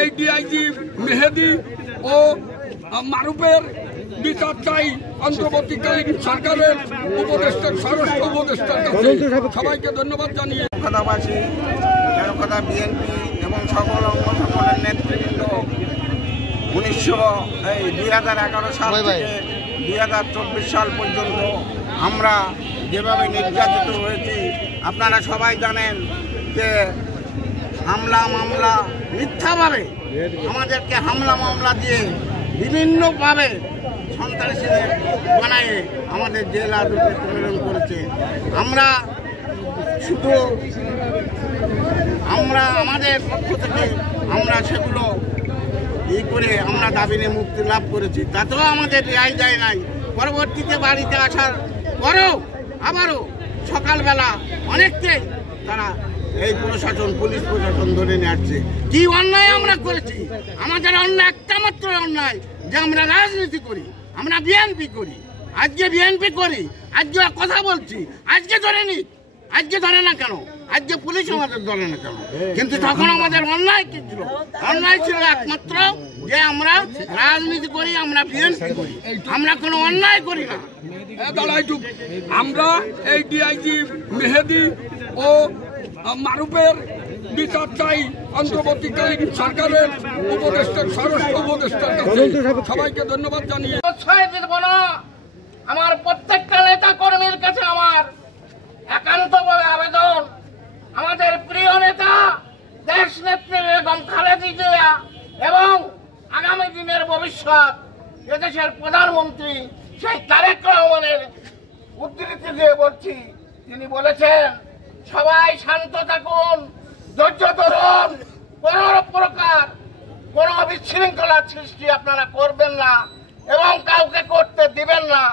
এই ডিআইজি মেহেদি ও মারুফের বিচার চাই অন্তর্বর্তীকালীন সরকারের উপদেষ্টার স্বরাষ্ট্র উপদেষ্টার কাছে। সবাইকে ধন্যবাদ জানিয়ে কথাবাসী কথা বিএনপি এবং সকল অঙ্গ সংগঠনের নেতৃবৃন্দ 2011 সাল থেকে 2024 সাল পর্যন্ত আমরা যেভাবে নির্যাতিত হয়েছি আপনারা সবাই জানেন যে হামলা মামলা মিথ্যাভাবে আমাদেরকে হামলা মামলা দিয়ে বিভিন্নভাবে সন্ত্রাসীদের বানায়ে আমাদের জেল আদালতে প্রেরণ করেছে। আমরা শুধু আমাদের পক্ষ থেকে আমরা সেগুলো করে আমরা দাবি নিয়ে মুক্তি লাভ করেছি, তাতেও আমাদের রেহাই দেয় নাই। পরবর্তীতে বাড়িতে আসার পরেও আবারও সকালবেলা অনেককেই তারা এই পুলিশ প্রশাসন ধরে নিয়ে আসছে। কি অন্যায় আমরা করেছি? আমাদের অন্যায় একটা মাত্র অন্যায় যে আমরা রাজনীতি করি, আমরা বিএনপি করি। আজকে বিএনপি করি, আজকে কথা বলছি, আজকে ধরে নি, আজকে ধরে না কেন? আজকে পুলিশ আমাদের ধরে না কেন? কিন্তু তখন আমাদের অন্যায় কি ছিল? অন্যায় ছিল একমাত্র যে আমরা রাজনীতি করি, আমরা বিএনপি করি, আমরা কোনো অন্যায় করি না। আমরা এই ডিআইজি মেহেদি ও মারুফের বিচার চাই অন্তর্বর্তীকালীন সরকারের উপদেষ্টার স্বরাষ্ট্র উপদেষ্টার কাছে। সবাইকে ধন্যবাদ জানিয়ে আমার প্রত্যেকটা নেতা কর্মীর কাছে আমার একান্তভাবে আবেদন, আমাদের প্রিয় নেতা দেশ নেত্রী বেগম খালেদা জিয়া এবং আগামী দিনের ভবিষ্যৎ এদেশের প্রধানমন্ত্রী সেই তারেক রহমানের উদ্ধৃতি দিয়ে বলছি, তিনি বলেছেন সবাই শান্ত থাকুন, ধৈর্য ধরুন, কোন প্রকার কোন বিশৃঙ্খলার সৃষ্টি আপনারা করবেন না এবং কাউকে করতে দিবেন না।